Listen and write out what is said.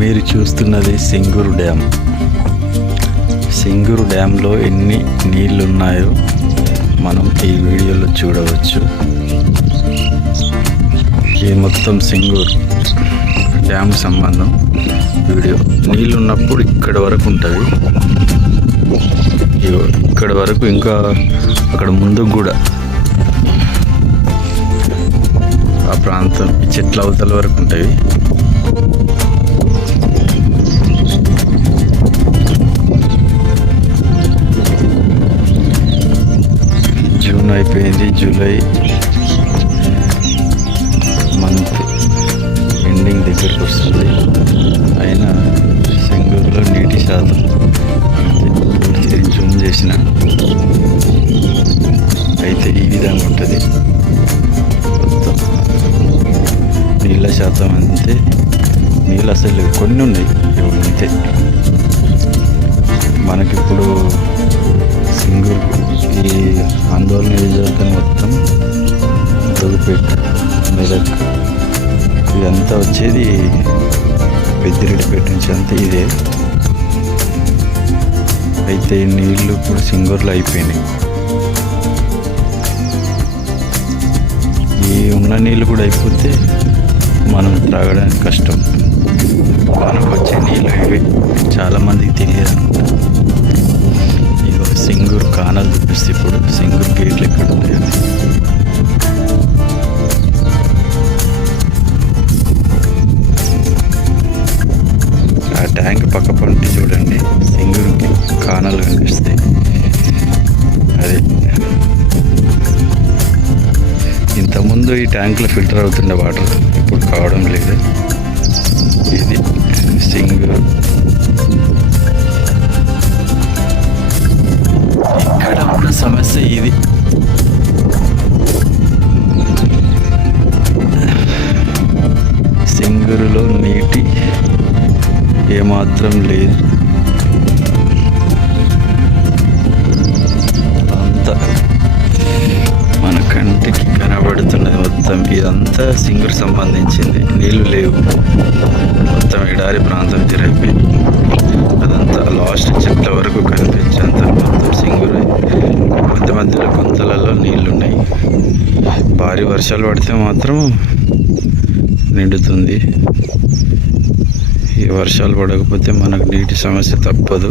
మీరు చూస్తున్నది సింగూరు డ్యామ్. సింగూరు డ్యాంలో ఎన్ని నీళ్ళు ఉన్నాయో మనం ఈ వీడియోలో చూడవచ్చు. ఇది మొత్తం సింగూరు డ్యామ్ సంబంధం వీడియో. నీళ్ళు ఉన్నప్పుడు ఇక్కడ వరకు ఉంటుంది, ఇక్కడ వరకు, ఇంకా అక్కడ ముందుకు కూడా ఆ ప్రాంతం చెట్ల అవతల వరకు ఉంటాయి. జూన్ అయిపోయింది, జూలై మంత్ ఎండింగ్ దగ్గరకు వస్తుంది. అయినా సింగూరులో నీటి శాతం జూమ్ చేసిన అయితే ఈ విధంగా ఉంటుంది. మొత్తం నీళ్ళ శాతం అంతే, నీళ్ళు అసలు కొన్ని ఉన్నాయి అంతే. మనకిప్పుడు సింగూరు ఈ ఆందోళన నియోజకవర్గం మొత్తం దొగుపేట, మెదక్ ఇదంతా వచ్చేది పెద్దిరెడ్డిపేట నుంచి అంతా ఇదే. అయితే ఈ నీళ్ళు ఇప్పుడు సింగూరులో అయిపోయినాయి. ఈ ఉన్న నీళ్ళు కూడా అయిపోతే మనం త్రాగడానికి కష్టం. మనకు వచ్చే నీళ్ళు ఇవి చాలామందికి తెలియదు అనుకుంటా. ఇక సింగూరు కానాలు చూపిస్తే ఇప్పుడు సింగూరు గేట్లు ఎక్కడ ఉంటాయి. ఆ ట్యాంక్ పక్క పంటి చూడండి, సింగూరుకి కానాలు కనిపిస్తాయి. అదే ఇంతకుముందు ఈ ట్యాంకులో ఫిల్టర్ అవుతుండే వాటర్, ఇప్పుడు కావడం లేదు. ఇది సింగూరు. ఇక్కడ ఉన్న సమస్య ఇది. సింగూరులో నీటి ఏమాత్రం లేదు. అంతా మన కంటికి కనబడుతున్నది మొత్తం. ఇదంతా సింగూరు సంబంధించింది. నీళ్లు లేవు, మొత్తం ఎడారి ప్రాంతం తిరిగిపోయింది. అదంతా లాస్ట్ చెట్ల వరకు కనిపించేంత మొత్తం సింగూరు. మధ్య మధ్యలో గుంతలలో నీళ్లున్నాయి. భారీ వర్షాలు పడితే మాత్రం నిండుతుంది. ఈ వర్షాలు పడకపోతే మనకు నీటి సమస్య తప్పదు.